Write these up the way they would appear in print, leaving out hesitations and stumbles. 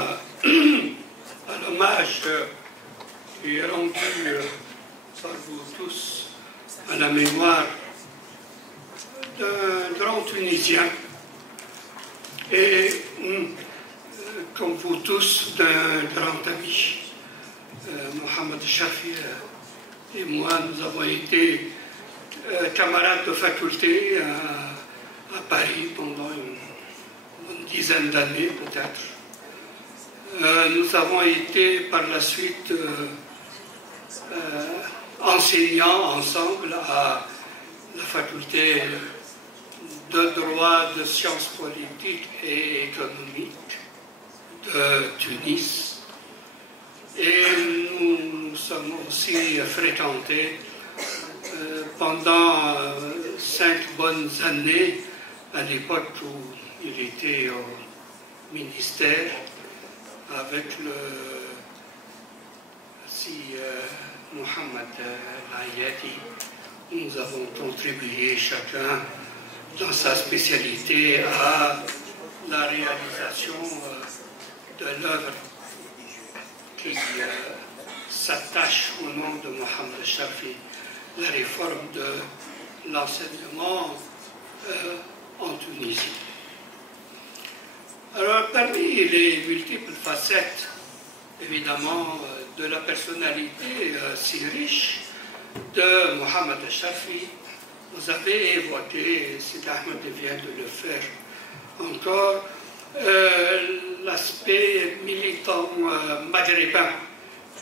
à l'hommage qui est rendu par vous tous à la mémoire d'un grand Tunisien et, comme vous tous, d'un grand ami. Mohamed Chafi et moi, nous avons été camarades de faculté à Paris pendant une dizaine d'années peut-être. Nous avons été par la suite enseignants ensemble à la faculté de droit, de sciences politiques et économiques de Tunis. Et nous sommes aussi fréquentés pendant 5 bonnes années à l'époque où il était au ministère avec le Mohamed Layati. Nous avons contribué chacun dans sa spécialité à la réalisation de l'œuvre qui s'attache au nom de Mohamed Chafi, la réforme de l'enseignement en Tunisie. Alors, parmi les multiples facettes, évidemment, de la personnalité si riche de Mohamed Chafi, vous avez évoqué, Sidi Ahmed vient de le faire encore, l'aspect militant maghrébin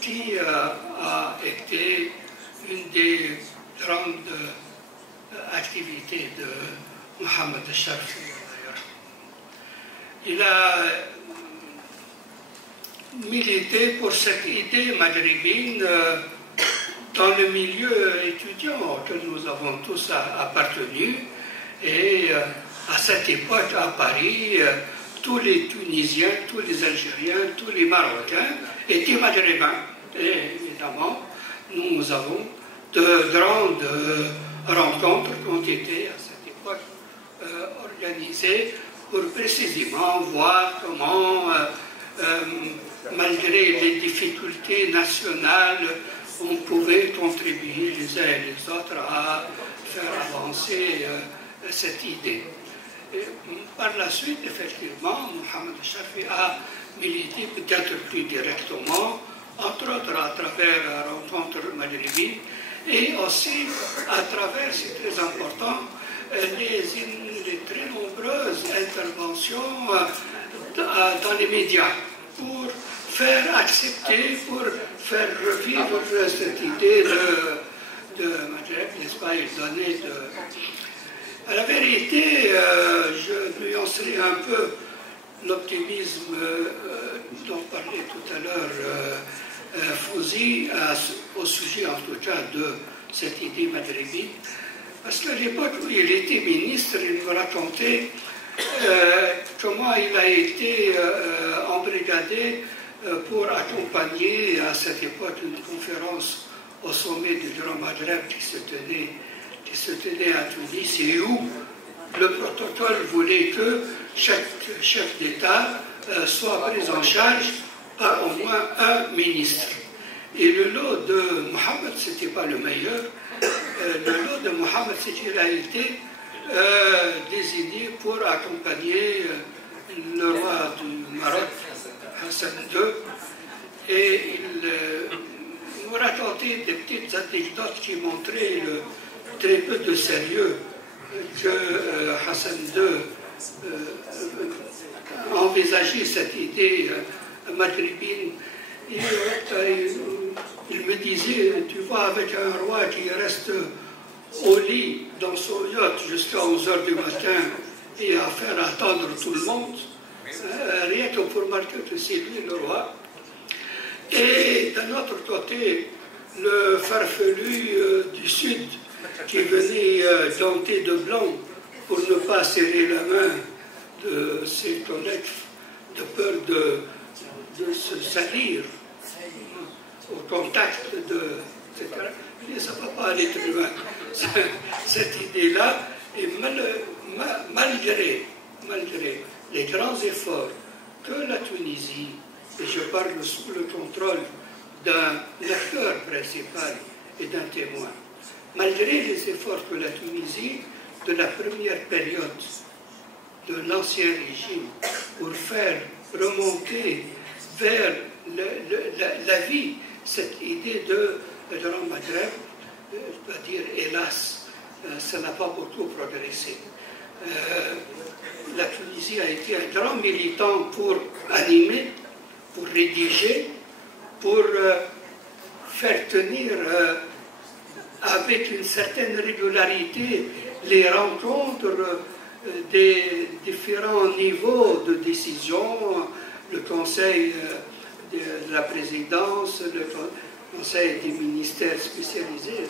qui a été une des grandes activités de Mohamed Chafi. Il a milité pour cette idée maghrébine dans le milieu étudiant auquel nous avons tous appartenu. Et à cette époque, à Paris, tous les Tunisiens, tous les Algériens, tous les Marocains étaient maghrébins. Et évidemment, nous avons de grandes rencontres qui ont été à cette époque organisées pour précisément voir comment, malgré les difficultés nationales, on pouvait contribuer les uns et les autres à faire avancer cette idée. Et par la suite, effectivement, Mohamed Chafi a milité peut-être plus directement, entre autres à travers rencontres maghrébines, et aussi à travers, c'est très important, les très nombreuses interventions dans les médias pour faire accepter, pour faire revivre cette idée de Maghreb, n'est-ce pas, et donner de... À la vérité, je nuancerai un peu l'optimisme dont parlait tout à l'heure Fouzi, au sujet en tout cas de cette idée maghrébine. Parce qu'à l'époque où il était ministre, il me racontait comment il a été embrigadé pour accompagner à cette époque une conférence au sommet du Grand Maghreb qui se tenait à Tunis et où le protocole voulait que chaque chef d'État soit pris en charge par au moins un ministre. Et le lot de Mohamed, ce n'était pas le meilleur. Le lot de Mohamed, c'est qu'il a été désigné pour accompagner le roi du Maroc, Hassan II, et il nous racontait des petites anecdotes qui montraient le très peu de sérieux que Hassan II envisageait cette idée maghrébine. Il me disait, tu vois, avec un roi qui reste au lit dans son yacht jusqu'à 11h du matin et à faire attendre tout le monde, rien que pour marquer que c'est lui le roi. Et d'un autre côté, le farfelu du Sud qui venait ganté de blanc pour ne pas serrer la main de ses collègues de peur de se salir au contact de... etc. Mais ça ne va pas aller très loin. Cette idée-là, et malgré les grands efforts que la Tunisie et je parle sous le contrôle d'un acteur principal et d'un témoin. Malgré les efforts de la Tunisie, de la première période de l'ancien régime, pour faire remonter vers la vie cette idée de Grand Maghreb, je dois dire, hélas, ça n'a pas beaucoup progressé. La Tunisie a été un grand militant pour animer, pour rédiger, pour faire tenir avec une certaine régularité les rencontres des différents niveaux de décision, le Conseil de la présidence, le Conseil des ministères spécialisés,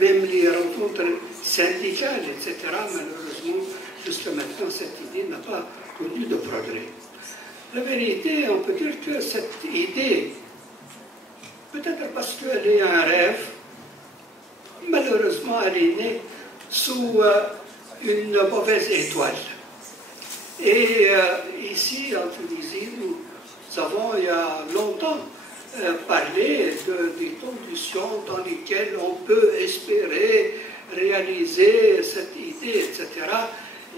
même les rencontres syndicales, etc. Malheureusement, jusqu'à maintenant, cette idée n'a pas connu de progrès. La vérité, on peut dire que cette idée, peut-être parce qu'elle est un rêve, malheureusement, elle est née sous une mauvaise étoile. Et ici, en Tunisie, nous avons, il y a longtemps, parlé des conditions dans lesquelles on peut espérer réaliser cette idée, etc.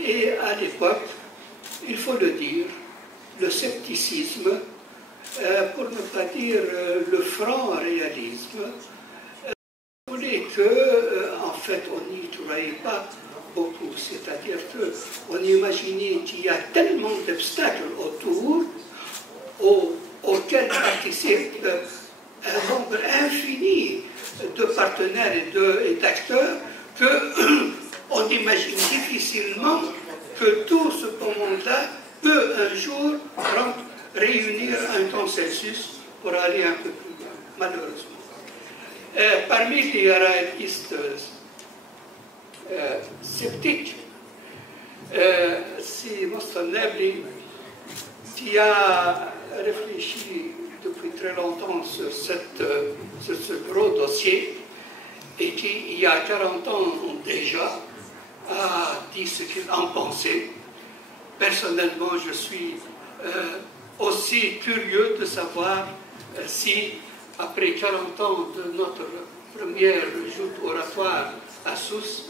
Et à l'époque, il faut le dire, le scepticisme, pour ne pas dire le franc réalisme, voulait que, en fait, on n'y croyait pas beaucoup. C'est-à-dire qu'on imaginait qu'il y a tellement d'obstacles autour auxquels participent un nombre infini de partenaires et d'acteurs qu'on imagine difficilement que tout ce beau monde-là peut un jour réunir un consensus pour aller un peu plus loin, malheureusement. Parmi les réalistes sceptiques, c'est Moustanabli qui a réfléchi depuis très longtemps sur ce gros dossier et qui, il y a 40 ans déjà, a dit ce qu'il en pensait. Personnellement, je suis aussi curieux de savoir si, après 40 ans de notre première joute oratoire à Sousse,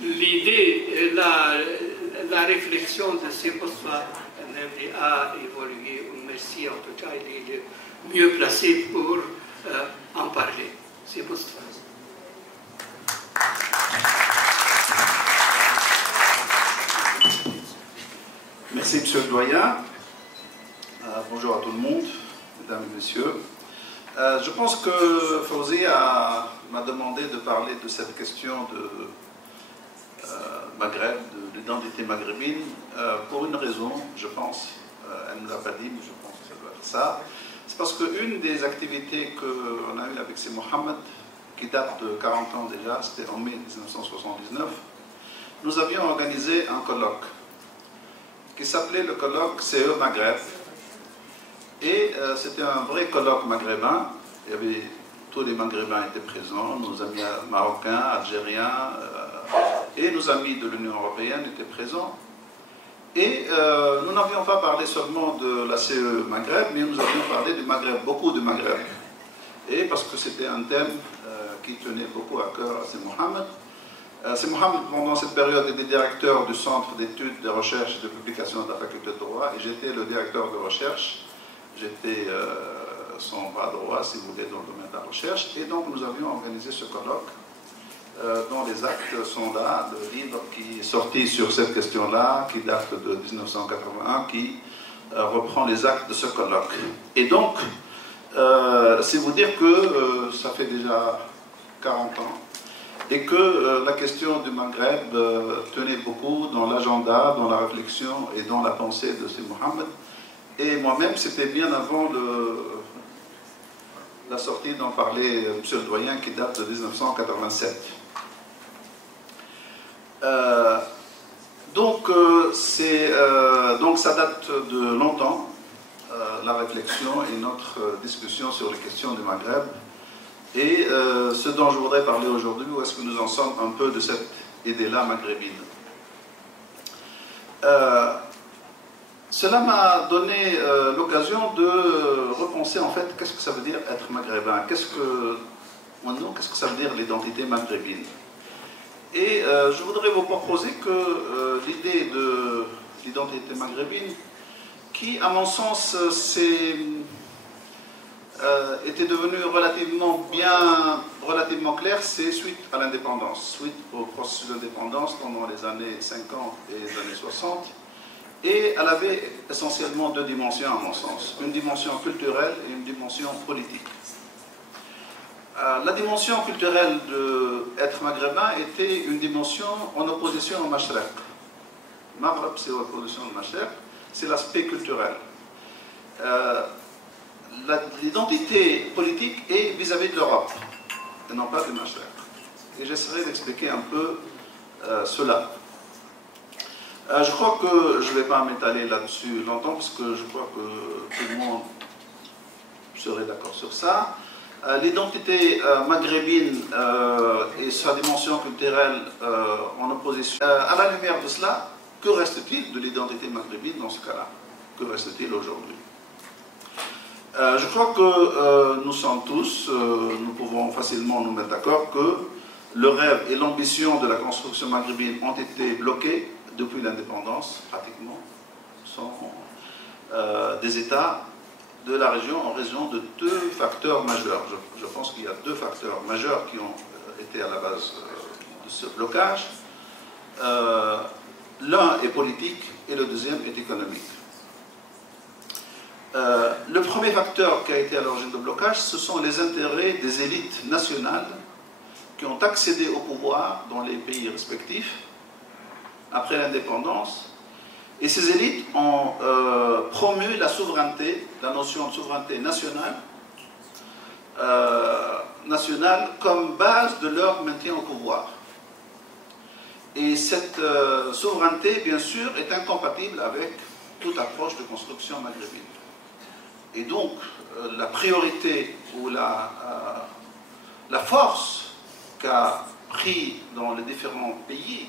l'idée, la réflexion de ces postes-là a évolué. Merci, en tout cas, il est mieux placé pour en parler. C'est postes-là. Merci, Monsieur le Doyen. Bonjour à tout le monde, mesdames et messieurs. Je pense que Fawzi m'a demandé de parler de cette question de Maghreb, de l'identité maghrébine, pour une raison, je pense. Elle ne me l'a pas dit, mais je pense que ça doit être ça. C'est parce qu'une des activités qu'on a eues avec C. Mohammed, qui date de 40 ans déjà, c'était en mai 1979, nous avions organisé un colloque qui s'appelait le colloque CE Maghreb. Et c'était un vrai colloque maghrébin. Il y avait, tous les Maghrébins étaient présents, nos amis marocains, algériens et nos amis de l'Union européenne étaient présents. Et nous n'avions pas parlé seulement de la CE Maghreb, mais nous avions parlé du Maghreb, beaucoup du Maghreb. Et parce que c'était un thème qui tenait beaucoup à cœur à C. Mohammed. C. Mohammed, pendant cette période, était directeur du Centre d'études, de recherche et de publication de la faculté de droit, et j'étais le directeur de recherche. J'étais son bras droit, si vous voulez, dans le domaine de la recherche. Et donc, nous avions organisé ce colloque, dont les actes sont là, le livre qui est sorti sur cette question-là, qui date de 1981, qui reprend les actes de ce colloque. Et donc, c'est vous dire que ça fait déjà 40 ans, et que la question du Maghreb tenait beaucoup dans l'agenda, dans la réflexion et dans la pensée de C. Mohammed. Et moi-même, c'était bien avant la sortie dont parlait Monsieur le Doyen, qui date de 1987. Donc ça date de longtemps, la réflexion et notre discussion sur les questions du Maghreb. Et ce dont je voudrais parler aujourd'hui, où est-ce que nous en sommes un peu de cette idée-là maghrébine. cela m'a donné l'occasion de repenser en fait qu'est-ce que ça veut dire être maghrébin, qu'est-ce que ça veut dire l'identité maghrébine. Et je voudrais vous proposer que l'idée de l'identité maghrébine, qui à mon sens était devenue relativement claire, c'est suite à l'indépendance, suite au processus d'indépendance pendant les années 50 et les années 60. Et elle avait essentiellement deux dimensions à mon sens, une dimension culturelle et une dimension politique. La dimension culturelle d'être maghrébin était une dimension en opposition au Mashrek. Maghreb, c'est l'opposition au Mashrek, c'est l'aspect culturel. L'identité politique est vis-à-vis de l'Europe, et non pas du Mashrek. Et j'essaierai d'expliquer un peu cela. Je crois que je ne vais pas m'étaler là-dessus longtemps, parce que je crois que tout le monde serait d'accord sur ça. L'identité maghrébine et sa dimension culturelle en opposition. À la lumière de cela, que reste-t-il de l'identité maghrébine dans ce cas-là? Que reste-t-il aujourd'hui? Je crois que nous sommes tous, nous pouvons facilement nous mettre d'accord que le rêve et l'ambition de la construction maghrébine ont été bloqués depuis l'indépendance, pratiquement, sont des États de la région en raison de deux facteurs majeurs. Je pense qu'il y a deux facteurs majeurs qui ont été à la base de ce blocage. L'un est politique et le deuxième est économique. Le premier facteur qui a été à l'origine du blocage, ce sont les intérêts des élites nationales qui ont accédé au pouvoir dans les pays respectifs après l'indépendance. Et ces élites ont promu la souveraineté, la notion de souveraineté nationale comme base de leur maintien au pouvoir. Et cette souveraineté, bien sûr, est incompatible avec toute approche de construction maghrébine. Et donc, la priorité ou la force qu'a pris dans les différents pays,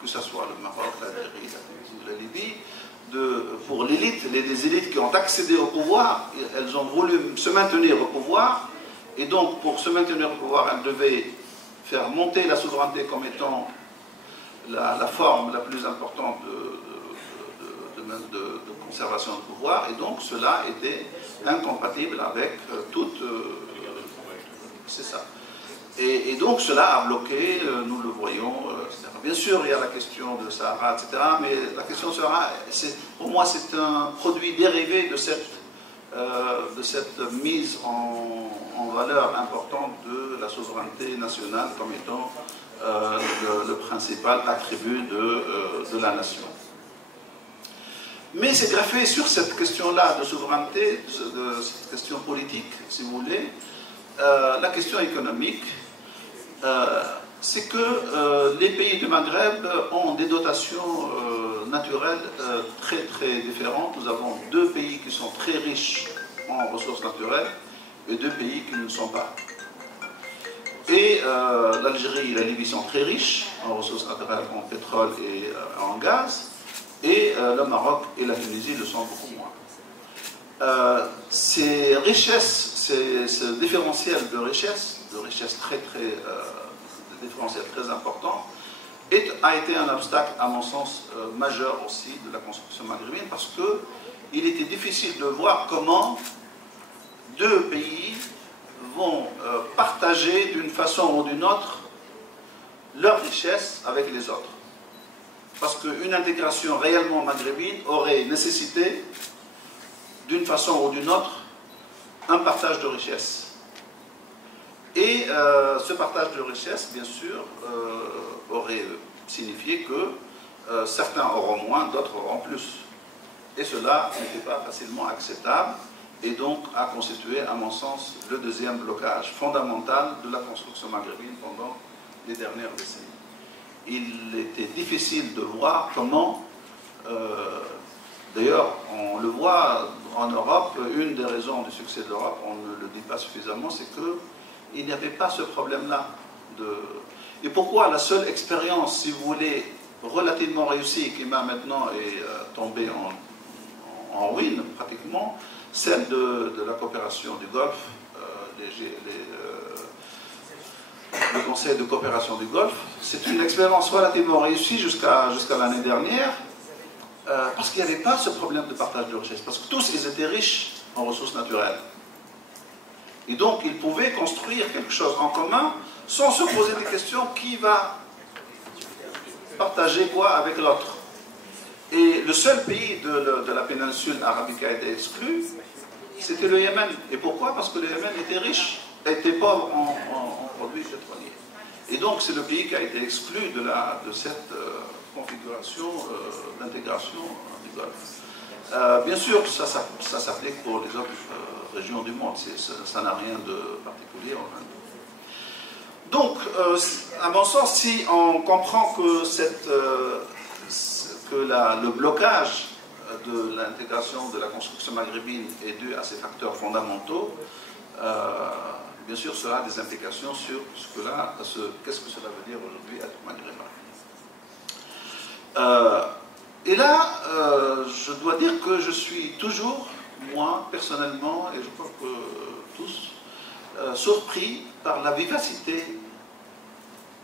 que ce soit le Maroc, l'Algérie, la Libye, pour l'élite, les élites qui ont accédé au pouvoir, elles ont voulu se maintenir au pouvoir, et donc pour se maintenir au pouvoir, elles devaient faire monter la souveraineté comme étant la forme la plus importante de conservation du pouvoir, et donc cela était incompatible avec toute... c'est ça. Et donc cela a bloqué, nous le voyons, etc. Bien sûr, il y a la question de Sahara, etc. Mais la question de Sahara, pour moi, c'est un produit dérivé de cette mise en valeur importante de la souveraineté nationale comme étant le principal attribut de la nation. Mais c'est greffé sur cette question-là de souveraineté, de cette question politique, si vous voulez, la question économique. C'est que les pays du Maghreb ont des dotations naturelles très très différentes. Nous avons deux pays qui sont très riches en ressources naturelles et deux pays qui ne le sont pas. Et l'Algérie et la Libye sont très riches en ressources naturelles, en pétrole et en gaz, et le Maroc et la Tunisie le sont beaucoup moins. Ces richesses, ce différentiel de richesse différentiel très important, a été un obstacle, à mon sens, majeur aussi de la construction maghrébine, parce qu'il était difficile de voir comment deux pays vont partager d'une façon ou d'une autre leur richesse avec les autres. Parce qu'une intégration réellement maghrébine aurait nécessité, d'une façon ou d'une autre, un partage de richesse. Et ce partage de richesse, bien sûr, aurait signifié que certains auront moins, d'autres auront plus. Et cela n'était pas facilement acceptable, et donc a constitué, à mon sens, le deuxième blocage fondamental de la construction maghrébine pendant les dernières décennies. Il était difficile de voir comment, d'ailleurs, on le voit en Europe, une des raisons du succès de l'Europe, on ne le dit pas suffisamment, c'est qu'il n'y avait pas ce problème-là. Et pourquoi la seule expérience, si vous voulez, relativement réussie, qui maintenant est tombée en ruine pratiquement, celle de la coopération du Golfe, le Conseil de coopération du Golfe. C'est une expérience relativement réussie jusqu'à l'année dernière, parce qu'il n'y avait pas ce problème de partage de richesses, parce que tous ils étaient riches en ressources naturelles. Et donc ils pouvaient construire quelque chose en commun sans se poser des questions qui va partager quoi avec l'autre. Et le seul pays de la péninsule arabique qui a été exclu, c'était le Yémen. Et pourquoi? Parce que le Yémen était riche, était pauvre en produits pétroliers. Et donc c'est le pays qui a été exclu de cette configuration d'intégration du Golfe. Bien sûr, ça s'applique pour les autres régions du monde, ça n'a rien de particulier en Inde. Donc, à mon sens, si on comprend que, le blocage de l'intégration de la construction maghrébine est dû à ces facteurs fondamentaux, bien sûr, cela a des implications sur qu'est-ce que cela veut dire aujourd'hui être maghrébin. Et là, je dois dire que je suis toujours, moi, personnellement, et je crois que tous, surpris par la vivacité,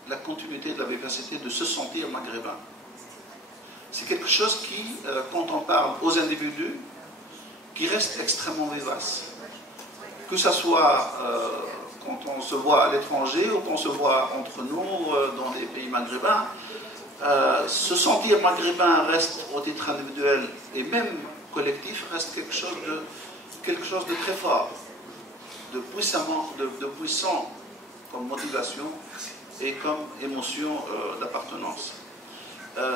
la continuité de la vivacité de se sentir maghrébin. C'est quelque chose qui, quand on parle aux individus, qui reste extrêmement vivace. Que ce soit quand on se voit à l'étranger ou qu'on se voit entre nous dans les pays maghrébins, se sentir maghrébin reste au titre individuel et même collectif reste quelque chose de très fort, de puissant comme motivation et comme émotion d'appartenance.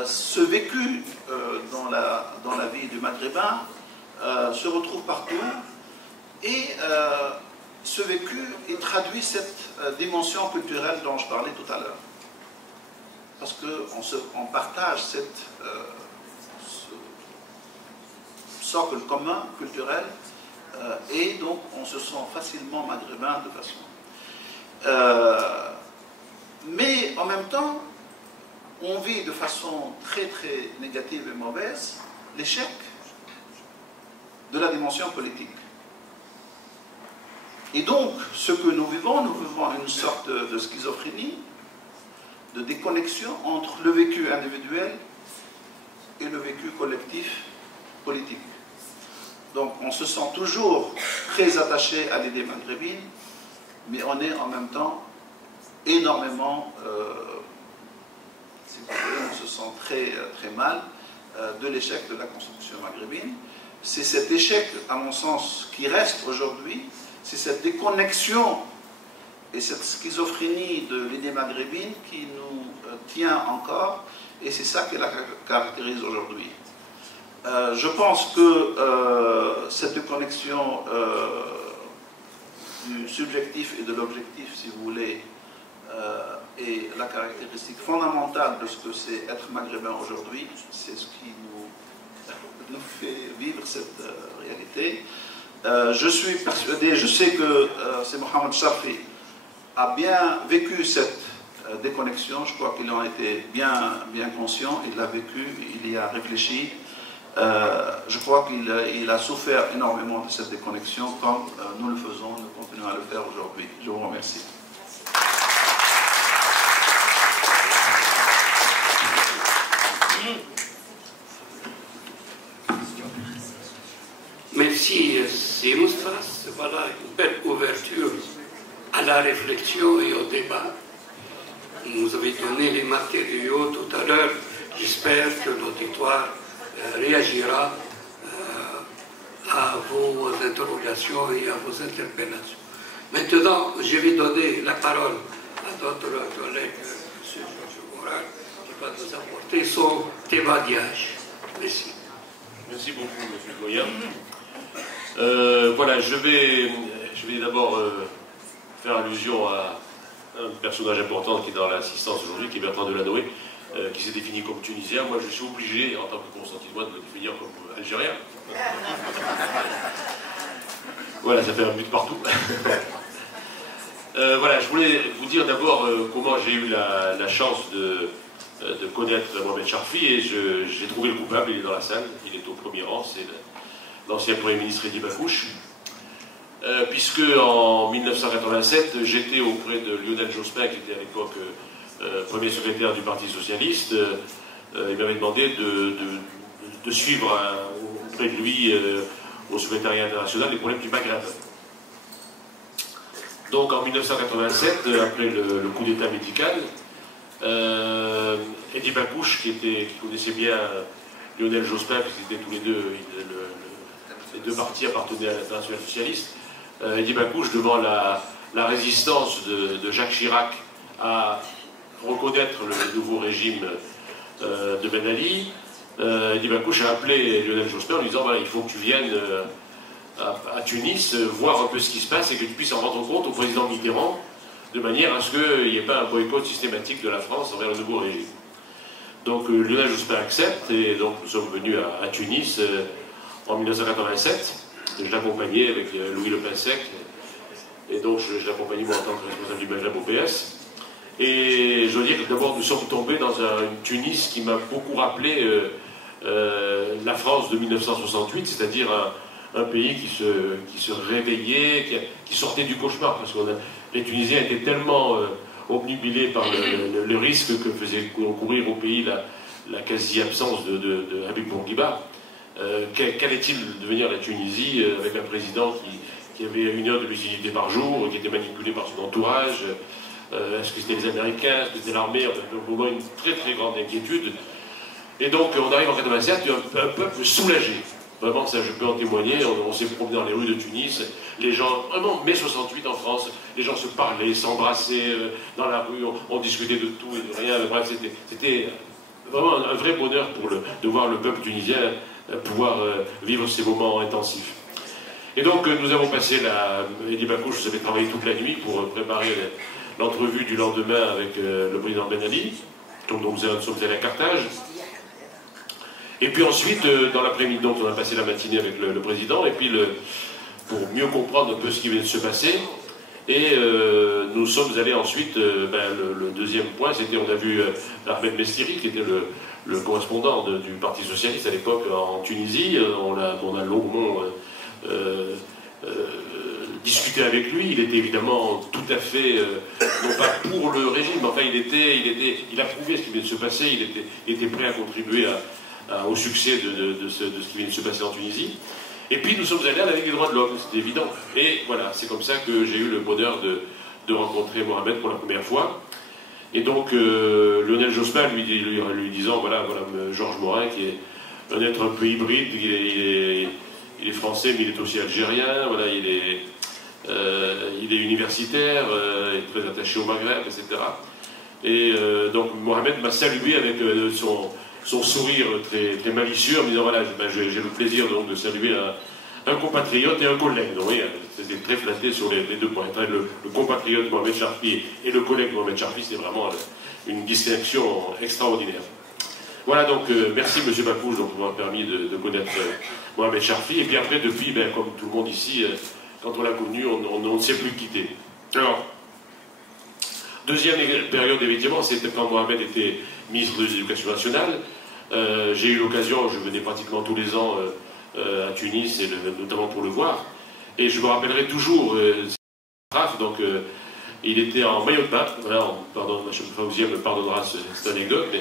Ce vécu dans la vie du maghrébin se retrouve partout et ce vécu il traduit cette dimension culturelle dont je parlais tout à l'heure. Parce qu'on partage ce socle commun culturel et donc on se sent facilement maghrébin de façon. Mais en même temps, on vit de façon très très négative et mauvaise l'échec de la dimension politique. Et donc, ce que nous vivons une sorte de schizophrénie, de déconnexion entre le vécu individuel et le vécu collectif politique. Donc on se sent toujours très attaché à l'idée maghrébine, mais on est en même temps énormément, si vous voulez, on se sent très, très mal de l'échec de la construction maghrébine. C'est cet échec, à mon sens, qui reste aujourd'hui, c'est cette déconnexion et cette schizophrénie de l'idée maghrébine qui nous tient encore, et c'est ça qui la caractérise aujourd'hui. Je pense que cette déconnexion du subjectif et de l'objectif, si vous voulez, est la caractéristique fondamentale de ce que c'est être maghrébin aujourd'hui. C'est ce qui nous fait vivre cette réalité. Je suis persuadé, je sais que c'est Mohamed Charfi a bien vécu cette déconnexion, je crois qu'il en était bien conscient, il l'a vécu, il y a réfléchi. Je crois qu'il a souffert énormément de cette déconnexion, comme nous le faisons, nous continuons à le faire aujourd'hui. Je vous remercie. Merci, Simoustras. Voilà une belle ouverture à la réflexion et au débat. Vous nous avez donné les matériaux tout à l'heure. J'espère que l'auditoire réagira à vos interrogations et à vos interpellations. Maintenant, je vais donner la parole à notre collègue, M. Georges Moral, qui va nous apporter son témoignage. Merci. Merci beaucoup, M. Goya. Voilà, je vais d'abord faire allusion à un personnage important qui est dans l'assistance aujourd'hui, qui est Bertrand Delanoë, qui s'est défini comme tunisien. Moi, je suis obligé, en tant que constantinois, de me définir comme algérien. Voilà, ça fait un but partout. Voilà, je voulais vous dire d'abord comment j'ai eu la chance de connaître Mohamed Charfi, et j'ai trouvé le coupable, il est dans la salle, il est au premier rang, c'est l'ancien Premier ministre Eddy Bakouche, puisque en 1987, j'étais auprès de Lionel Jospin, qui était à l'époque premier secrétaire du Parti Socialiste. Il m'avait demandé de suivre auprès de lui au secrétariat international les problèmes du Maghreb. Donc en 1987, après le coup d'État médical, Eddy Bakouche, qui connaissait bien Lionel Jospin, puisqu'ils étaient tous les deux, les deux partis appartenaient à l'Internationale socialiste, Eddy Bakouche, devant la résistance de Jacques Chirac à reconnaître le nouveau régime de Ben Ali, Eddy Bakouche a appelé Lionel Jospin en lui disant voilà, il faut que tu viennes à Tunis voir un peu ce qui se passe et que tu puisses en rendre compte au président Mitterrand de manière à ce qu'il n'y ait pas un boycott systématique de la France envers le nouveau régime. Donc Lionel Jospin accepte et donc nous sommes venus à Tunis en 1987. Je l'accompagnais avec Louis Le Pinsec et donc je l'accompagnais moi en tant que responsable du Maghreb au PS. Et je dois dire que d'abord nous sommes tombés dans une Tunis qui m'a beaucoup rappelé la France de 1968, c'est-à-dire un pays qui se réveillait, qui sortait du cauchemar, parce que les Tunisiens étaient tellement obnubilés par le risque que faisait courir au pays la quasi-absence de Habib Bourguiba. Qu'allait-il devenir la Tunisie avec un président qui avait 1 heure de lucidité par jour, qui était manipulé par son entourage? Est-ce que c'était les Américains? Est-ce que c'était l'armée? Enfin, pour moi, une très très grande inquiétude. Et donc, on arrive en 87, un peuple soulagé. Vraiment, ça, je peux en témoigner. On s'est promené dans les rues de Tunis. Les gens, vraiment, mai 68 en France, les gens se parlaient, s'embrassaient dans la rue, on discutait de tout et de rien. Bref, c'était vraiment un vrai bonheur de voir le peuple tunisien pouvoir vivre ces moments intensifs. Et donc, nous avons passé Eddy Bakouche, vous avez travaillé toute la nuit pour préparer l'entrevue du lendemain avec le président Ben Ali, donc nous sommes allés à Carthage. Et puis ensuite, dans l'après-midi, donc on a passé la matinée avec le président, et puis pour mieux comprendre un peu ce qui venait de se passer. Et nous sommes allés ensuite, le deuxième point, c'était, on a vu Ahmed Mestiri, qui était le correspondant du Parti Socialiste à l'époque en Tunisie. On a longuement discuté avec lui. Il était évidemment tout à fait, non pas pour le régime, mais enfin il approuvait ce qui venait de se passer, il était prêt à contribuer au succès de ce qui vient de se passer en Tunisie. Et puis nous sommes allés à la Ligue des droits de l'homme, c'était évident. Et voilà, c'est comme ça que j'ai eu le bonheur de rencontrer Mohamed pour la première fois. Et donc Lionel Jospin lui disant, voilà Georges Morin, qui est un être un peu hybride, il est français mais il est aussi algérien, voilà, il est universitaire, il est très attaché au Maghreb, etc. Et donc Mohamed m'a salué avec son sourire très, très malicieux en me disant voilà, j'ai le plaisir donc de saluer un compatriote et un collègue. Donc oui, c'était très flatté sur les deux points. Le compatriote Mohamed Charfi et le collègue Mohamed Charfi, c'est vraiment une distinction extraordinaire. Voilà, donc merci M. Bakouche donc, pour m'avoir permis de connaître Mohamed Charfi. Et puis après, depuis, comme tout le monde ici, quand on l'a connu, on ne s'est plus quitté. Alors, deuxième période, évidemment, c'était quand Mohamed était ministre de l'Éducation nationale. J'ai eu l'occasion, je venais pratiquement tous les ans à Tunis, et notamment pour le voir. Et je me rappellerai toujours, donc il était en maillot de bain, voilà, pardon, M. Fawzia me pardonnera cette anecdote, mais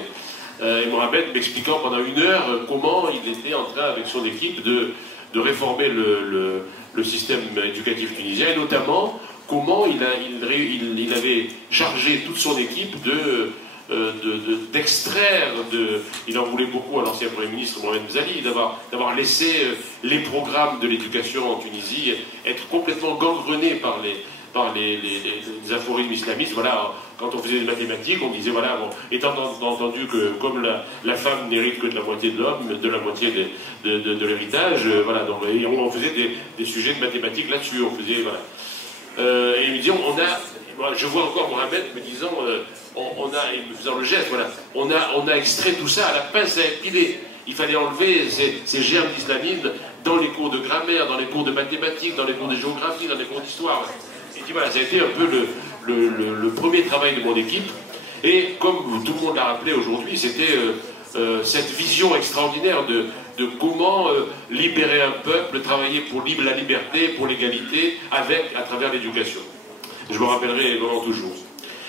et Mohamed m'expliquant pendant 1 heure comment il était en train, avec son équipe, de réformer le système éducatif tunisien, et notamment comment il avait chargé toute son équipe d'extraire, il en voulait beaucoup à l'ancien Premier ministre Mohamed Mzali, d'avoir laissé les programmes de l'éducation en Tunisie être complètement gangrenés par les aphorismes islamistes. Voilà, quand on faisait des mathématiques, on disait, voilà, bon, étant entendu que comme la femme n'hérite que de la moitié de l'homme, de la moitié de l'héritage, voilà, donc on faisait des sujets de mathématiques là-dessus, on faisait, voilà. Et il me dit, je vois encore Mohamed me disant, il me faisant le geste, voilà, on a extrait tout ça à la pince à épiler. Il fallait enlever ces germes d'islamisme dans les cours de grammaire, dans les cours de mathématiques, dans les cours de géographie, dans les cours d'histoire. Et puis voilà, ça a été un peu le premier travail de mon équipe. Et comme tout le monde l'a rappelé aujourd'hui, c'était cette vision extraordinaire de comment libérer un peuple, travailler pour la liberté, pour l'égalité, à travers l'éducation. Je me rappellerai vraiment toujours.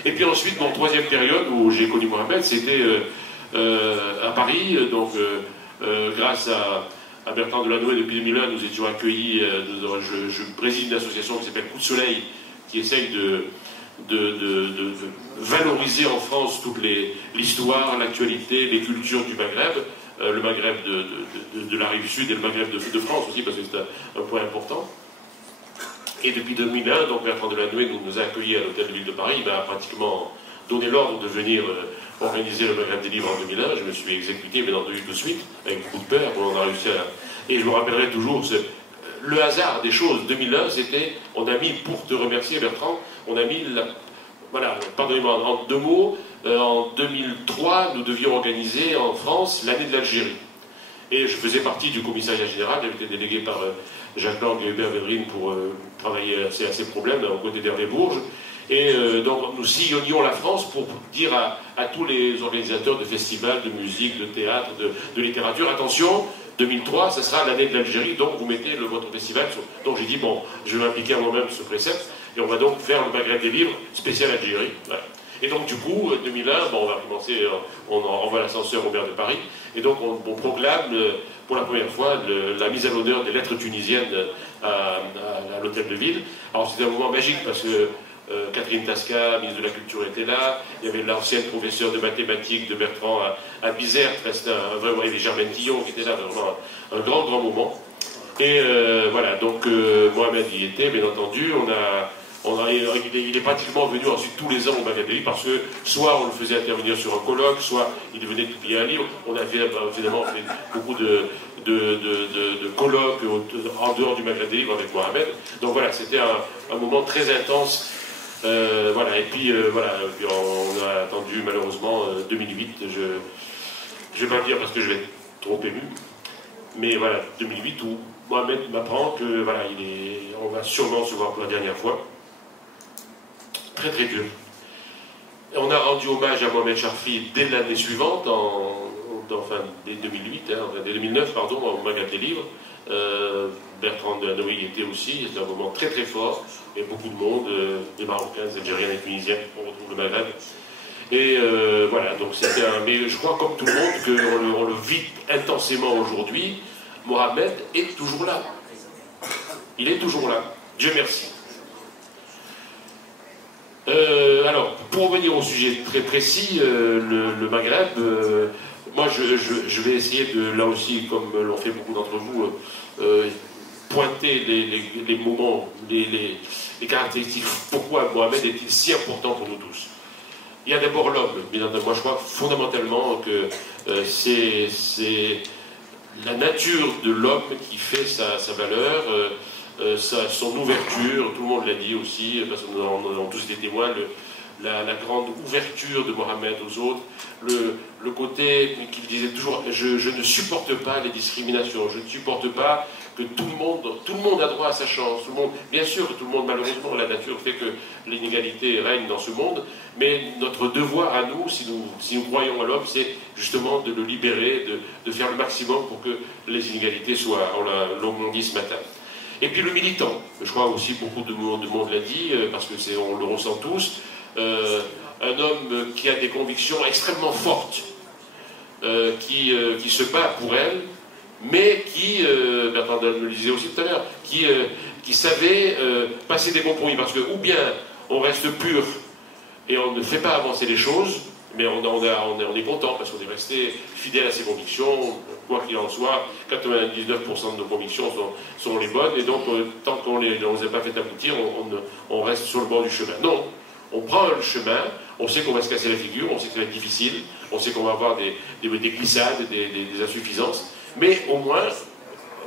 Et puis ensuite, mon troisième période où j'ai connu Mohamed, c'était à Paris, donc grâce à Bertrand Delanoë, depuis 2001, nous étions accueillis, je préside une association qui s'appelle Coup de Soleil, qui essaye de valoriser en France toute l'histoire, l'actualité, les cultures du Maghreb, le Maghreb de la rive sud et le Maghreb de France aussi, parce que c'est un point important. Et depuis 2001, donc Bertrand Delanoë nous a accueillis à l'hôtel de ville de Paris. Il m'a pratiquement donné l'ordre de venir organiser le Maghreb des livres en 2001. Je me suis exécuté, bien entendu, tout de suite, avec beaucoup de peur. On a réussi à... Et je me rappellerai toujours le hasard des choses. 2001, c'était, on a mis, pour te remercier Bertrand, on a mis, voilà, pardonnez-moi, en deux mots, en 2003, nous devions organiser en France l'année de l'Algérie. Et je faisais partie du commissariat général, j'avais été délégué par Jacques Lang et Hubert Védrine pour travailler à ces problèmes, aux côtés d'Hervé Bourges. Et donc nous sillonnions la France pour dire à tous les organisateurs de festivals, de musique, de théâtre, de littérature, attention, 2003, ce sera l'année de l'Algérie, donc vous mettez votre festival. Donc j'ai dit, bon, je vais m'appliquer à moi-même ce précepte, et on va donc faire le Maghreb des livres spécial Algérie. Voilà. Et donc du coup, 2001, bon, on va commencer, on envoie l'ascenseur au maire de Paris, et donc on proclame pour la première fois la mise à l'honneur des lettres tunisiennes à l'hôtel de ville. Alors c'était un moment magique parce que Catherine Tasca, ministre de la Culture, était là. Il y avait l'ancienne professeure de mathématiques de Bertrand à Bizerte, il y avait Germaine Guillon qui était là, vraiment un grand moment. Et voilà, donc Mohamed y était, bien entendu. Il est pratiquement venu ensuite tous les ans au Maghreb des livres parce que soit on le faisait intervenir sur un colloque, soit il venait publier un livre. On a évidemment fait beaucoup de colloques en dehors du Maghreb des livres avec Mohamed. Donc voilà, c'était un moment très intense. Voilà, et puis voilà, on a attendu malheureusement 2008. Je vais pas le dire parce que je vais être trop ému, mais voilà, 2008 où Mohamed m'apprend que voilà, on va sûrement se voir pour la dernière fois. Très très dur. Et on a rendu hommage à Mohamed Charfi dès l'année suivante, enfin dès 2008, dès 2009 pardon, au Maghreb des livres. Bertrand Delanoë y était aussi, c'était un moment très très fort, et beaucoup de monde, des Marocains, des Algériens, des Tunisiens, on retrouve le Maghreb. Et voilà, donc c'était mais je crois comme tout le monde qu'on le vit intensément aujourd'hui. Mohamed est toujours là. Il est toujours là. Dieu merci. Alors, pour revenir au sujet très précis, le Maghreb, moi je vais essayer de, là aussi, comme l'ont fait beaucoup d'entre vous, pointer les moments, les caractéristiques. Pourquoi Mohamed est-il si important pour nous tous? Il y a d'abord l'homme. Moi je crois fondamentalement que c'est la nature de l'homme qui fait sa valeur, son ouverture, tout le monde l'a dit aussi, parce que nous en avons tous été témoins, la grande ouverture de Mohamed aux autres, le côté qu'il disait toujours, je ne supporte pas les discriminations, je ne supporte pas que tout le monde a droit à sa chance, bien sûr que tout le monde, malheureusement, la nature fait que l'inégalité règne dans ce monde, mais notre devoir à nous, si nous croyons à l'homme, c'est justement de le libérer, de faire le maximum pour que les inégalités soient, on dit ce matin. Et puis le militant, je crois aussi beaucoup de monde l'a dit, parce que on le ressent tous, un homme qui a des convictions extrêmement fortes, qui se bat pour elles, mais qui, Bertrand Delanoë le disait aussi tout à l'heure, qui savait passer des compromis, parce que ou bien on reste pur et on ne fait pas avancer les choses, mais on est content parce qu'on est resté fidèle à ses convictions, quoi qu'il en soit, 99% de nos convictions sont les bonnes, et donc tant qu'on ne les a pas fait aboutir, on reste sur le bord du chemin. Non, on prend le chemin, on sait qu'on va se casser la figure, on sait que ça va être difficile, on sait qu'on va avoir des glissades, des insuffisances, mais au moins,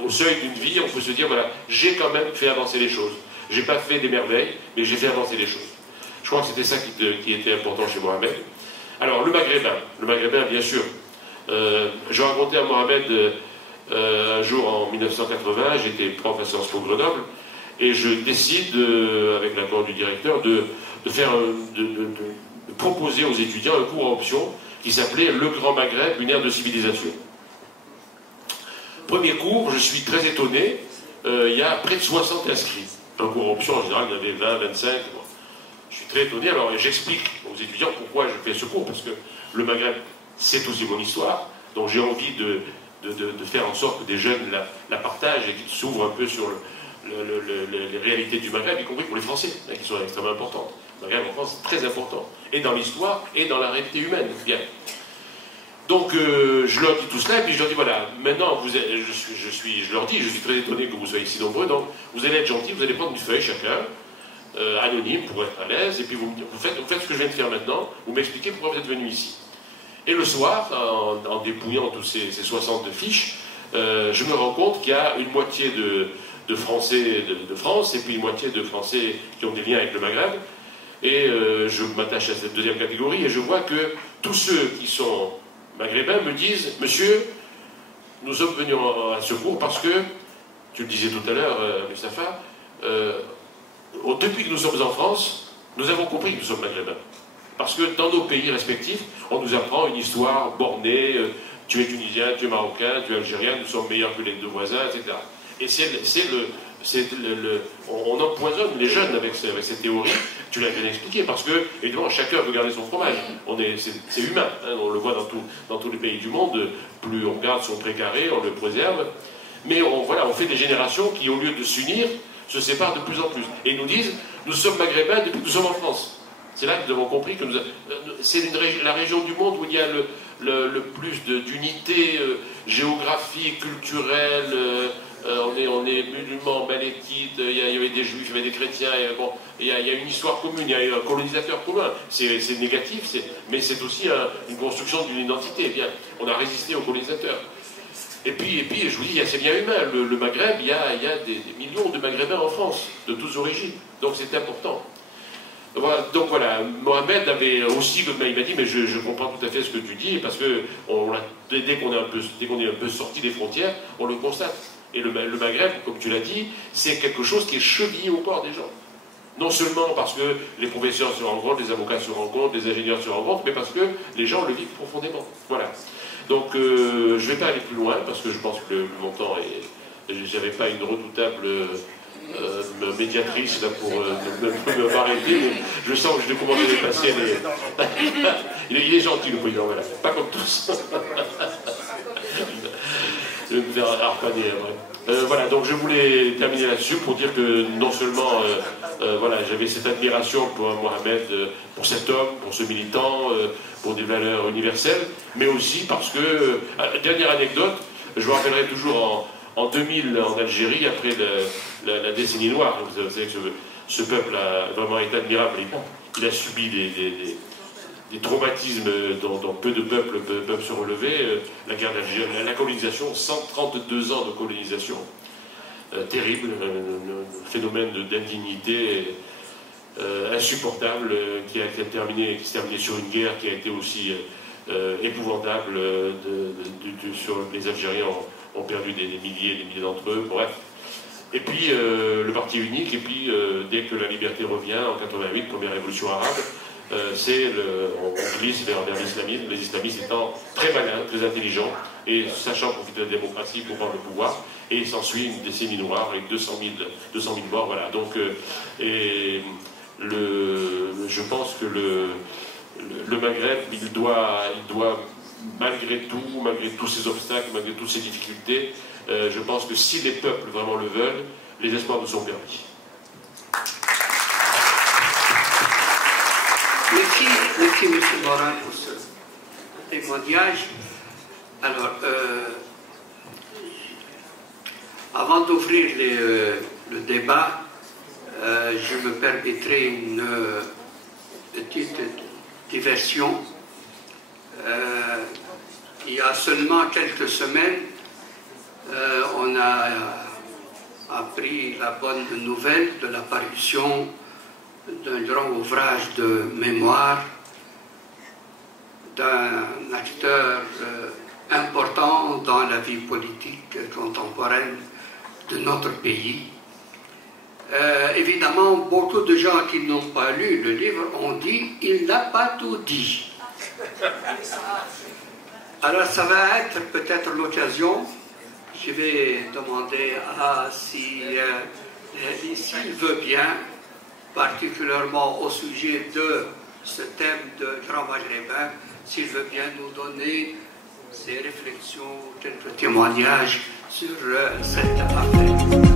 au seuil d'une vie, on peut se dire, voilà, j'ai quand même fait avancer les choses. J'ai pas fait des merveilles, mais j'ai fait avancer les choses. Je crois que c'était ça qui était important chez Mohamed. Alors, le Maghrébin, bien sûr. Je racontais à Mohamed un jour en 1980, j'étais prof à Sciences Po Grenoble, et je décide, avec l'accord du directeur, de proposer aux étudiants un cours à option qui s'appelait Le Grand Maghreb, une ère de civilisation. Premier cours, je suis très étonné, il y a près de 60 inscrits. Un cours option, en général, il y en avait 20, 25. Bon. Je suis très étonné, alors j'explique aux étudiants pourquoi je fais ce cours, parce que le Maghreb, c'est aussi mon histoire, donc j'ai envie de faire en sorte que des jeunes la partagent et qu'ils s'ouvrent un peu sur les réalités du Maghreb, y compris pour les Français, hein, qui sont extrêmement importantes. Le Maghreb en France, c'est très important, et dans l'histoire, et dans la réalité humaine. Bien. Donc je leur dis tout cela, et puis je leur dis voilà, maintenant je leur dis, je suis très étonné que vous soyez si nombreux, donc vous allez être gentils, vous allez prendre une feuille chacun, anonyme pour être à l'aise, et puis vous faites ce que je viens de faire maintenant, vous m'expliquez pourquoi vous êtes venu ici. Et le soir, en dépouillant tous ces 60 fiches, je me rends compte qu'il y a une moitié de Français de France, et puis une moitié de Français qui ont des liens avec le Maghreb, et je m'attache à cette deuxième catégorie, et je vois que tous ceux qui sont maghrébins me disent « Monsieur, nous sommes venus à ce cours parce que, tu le disais tout à l'heure, Mustapha, depuis que nous sommes en France, nous avons compris que nous sommes maghrébins. Parce que dans nos pays respectifs, on nous apprend une histoire bornée, tu es tunisien, tu es marocain, tu es algérien, nous sommes meilleurs que les deux voisins, etc. » Et on empoisonne les jeunes avec ces théories, tu l'as bien expliqué, parce que, évidemment, chacun veut garder son fromage. C'est humain, hein, on le voit dans tous les pays du monde, plus on garde son précaré, on le préserve, mais on fait des générations qui, au lieu de s'unir, se séparent de plus en plus. Et ils nous disent, nous sommes maghrébins depuis que nous sommes en France. C'est là que nous avons compris que c'est la région du monde où il y a le plus d'unité géographique, culturelle. On est musulmans, malékites, il y avait des juifs, il y avait des chrétiens, il y a une histoire commune, il y a un colonisateur commun. C'est négatif, mais c'est aussi une construction d'une identité. Bien, on a résisté aux colonisateurs. Et puis je vous dis, c'est bien humain. Le Maghreb, il y a des millions de Maghrébins en France, de toutes origines. Donc c'est important. Voilà, donc voilà, Mohamed avait aussi, il m'a dit, mais je comprends tout à fait ce que tu dis, parce que dès qu'on est un peu sorti des frontières, on le constate. Et le Maghreb, comme tu l'as dit, c'est quelque chose qui est chevillé au corps des gens. Non seulement parce que les professeurs se rencontrent, les avocats se rencontrent, les ingénieurs se rencontrent, mais parce que les gens le vivent profondément. Voilà. Donc je ne vais pas aller plus loin, parce que je pense que mon temps est... Je n'avais pas une redoutable médiatrice là, pour me m'arrêter, mais je sens que je vais commencer à dépasser les... il est gentil, le président, voilà. Pas comme tous. Je vais me faire harpaner après. Voilà, donc je voulais terminer là-dessus pour dire que non seulement voilà, j'avais cette admiration pour Mohamed, pour cet homme, pour ce militant, pour des valeurs universelles, mais aussi parce que, dernière anecdote, je me rappellerai toujours en 2000 en Algérie, après la décennie noire, vous savez que ce peuple a vraiment été admirable, il a subi des traumatismes dont peu de peuples peuvent se relever, la guerre d'Algérie, la colonisation, 132 ans de colonisation, terrible, un phénomène d'indignité insupportable qui s'est terminé sur une guerre qui a été aussi épouvantable. Les Algériens ont perdu des milliers d'entre eux, bref. Et puis le parti unique, et puis dès que la liberté revient, en 88, première révolution arabe, on glisse vers l'islamisme, les islamistes étant très malins, très intelligents, et sachant profiter de la démocratie pour prendre le pouvoir, et s'ensuit une décennie noire avec 200 000 morts, voilà. Donc, je pense que le Maghreb, il doit, malgré tout, malgré tous ces obstacles, malgré toutes ces difficultés, je pense que si les peuples vraiment le veulent, les espoirs nous sont permis. Merci M. Morin pour ce témoignage. Alors, avant d'ouvrir le débat, je me permettrai une petite diversion. Il y a seulement quelques semaines, on a appris la bonne nouvelle de l'apparition d'un grand ouvrage de mémoire d'un acteur important dans la vie politique contemporaine de notre pays. Évidemment, beaucoup de gens qui n'ont pas lu le livre ont dit « il n'a pas tout dit ». Alors ça va être peut-être l'occasion je vais demander s'il veut bien, particulièrement au sujet de ce thème de Grand Maghrébin, s'il veut bien nous donner ses réflexions, quelques témoignages sur cette affaire.